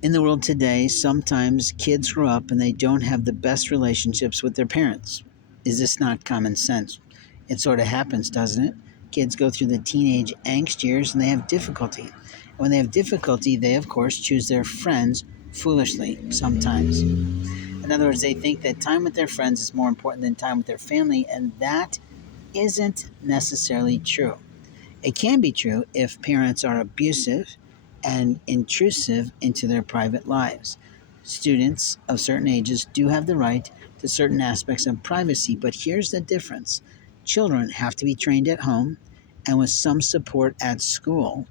In the world today, sometimes kids grow up and they don't have the best relationships with their parents. Is this not common sense? It sort of happens, doesn't it? Kids go through the teenage angst years and they have difficulty. And when they have difficulty, they, of course, choose their friends foolishly sometimes. In other words, they think that time with their friends is more important than time with their family, and that isn't necessarily true. It can be true if parents are abusive and intrusive into their private lives. Students of certain ages do have the right to certain aspects of privacy, but here's the difference. Children have to be trained at home and with some support at school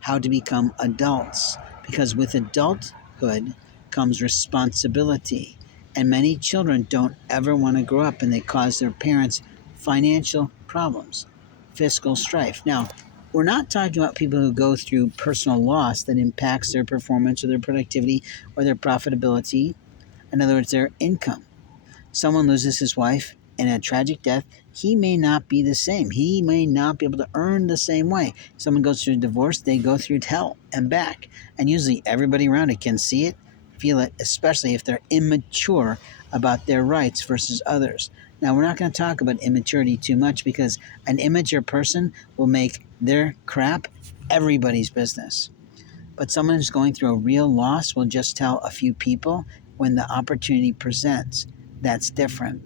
how to become adults, because with adulthood comes responsibility. And many children don't ever want to grow up and they cause their parents financial problems, fiscal strife. Now, we're not talking about people who go through personal loss that impacts their performance or their productivity or their profitability. In other words, their income. Someone loses his wife in a tragic death, he may not be the same. He may not be able to earn the same way. Someone goes through a divorce, they go through hell and back. And usually everybody around it can see it, feel it, especially if they're immature about their rights versus others. Now, we're not going to talk about immaturity too much because an immature person will make their crap everybody's business. But someone who's going through a real loss will just tell a few people when the opportunity presents. That's different.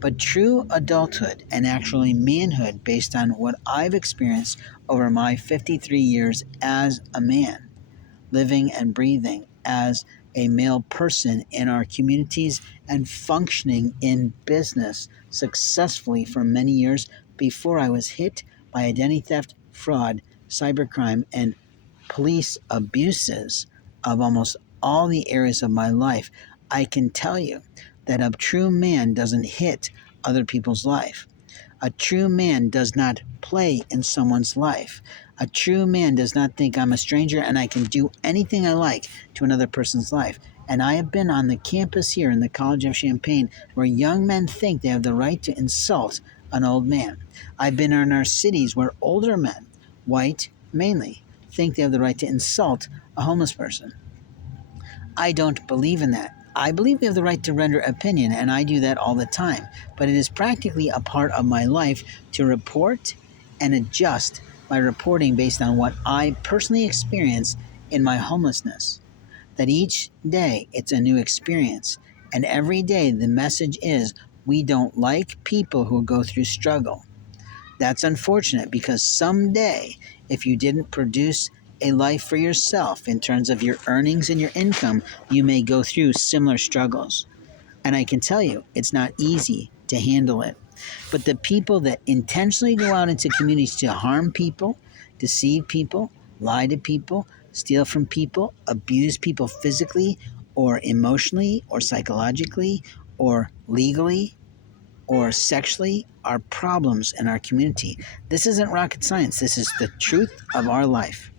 But true adulthood and actually manhood, based on what I've experienced over my 53 years as a man, living and breathing as a male person in our communities and functioning in business successfully for many years before I was hit by identity theft, fraud, cybercrime, and police abuses of almost all the areas of my life, I can tell you that a true man doesn't hit other people's life. A true man does not play in someone's life. A true man does not think I'm a stranger and I can do anything I like to another person's life. And I have been on the campus here in the College of Champaign where young men think they have the right to insult an old man. I've been in our cities where older men, white mainly, think they have the right to insult a homeless person. I don't believe in that. I believe we have the right to render opinion, and I do that all the time. But it is practically a part of my life to report and adjust my reporting based on what I personally experience in my homelessness. That each day it's a new experience, and every day the message is we don't like people who go through struggle. That's unfortunate because someday, if you didn't produce a life for yourself in terms of your earnings and your income, you may go through similar struggles. And I can tell you, it's not easy to handle it. But the people that intentionally go out into communities to harm people, deceive people, lie to people, steal from people, abuse people physically or emotionally or psychologically or legally, or sexually are problems in our community. This isn't rocket science. This is the truth of our life,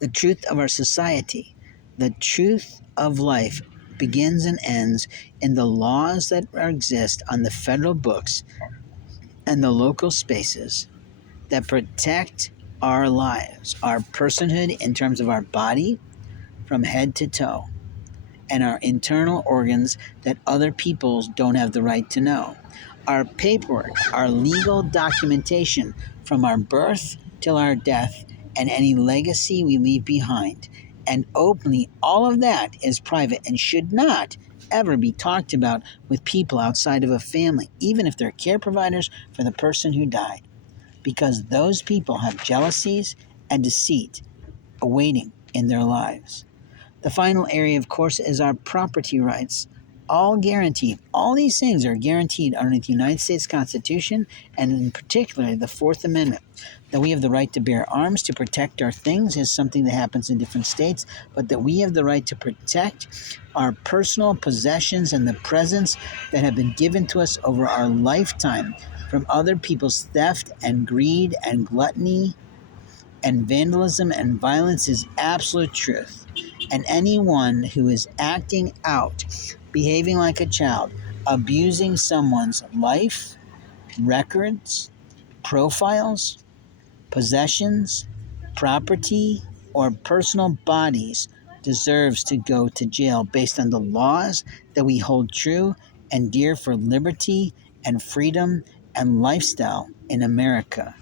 the truth of our society. The truth of life begins and ends in the laws that exist on the federal books and the local spaces that protect our lives, our personhood in terms of our body from head to toe, and our internal organs that other peoples don't have the right to know. Our paperwork, our legal documentation from our birth till our death, and any legacy we leave behind. And openly, all of that is private and should not ever be talked about with people outside of a family, even if they're care providers for the person who died, because those people have jealousies and deceit awaiting in their lives. The final area, of course, is our property rights. All guaranteed. All these things are guaranteed under the United States Constitution, and in particular the Fourth Amendment. That we have the right to bear arms to protect our things is something that happens in different states, but that we have the right to protect our personal possessions and the presents that have been given to us over our lifetime from other people's theft and greed and gluttony and vandalism and violence is absolute truth. And anyone who is acting out, behaving like a child, abusing someone's life, records, profiles, possessions, property, or personal bodies deserves to go to jail based on the laws that we hold true and dear for liberty and freedom and lifestyle in America.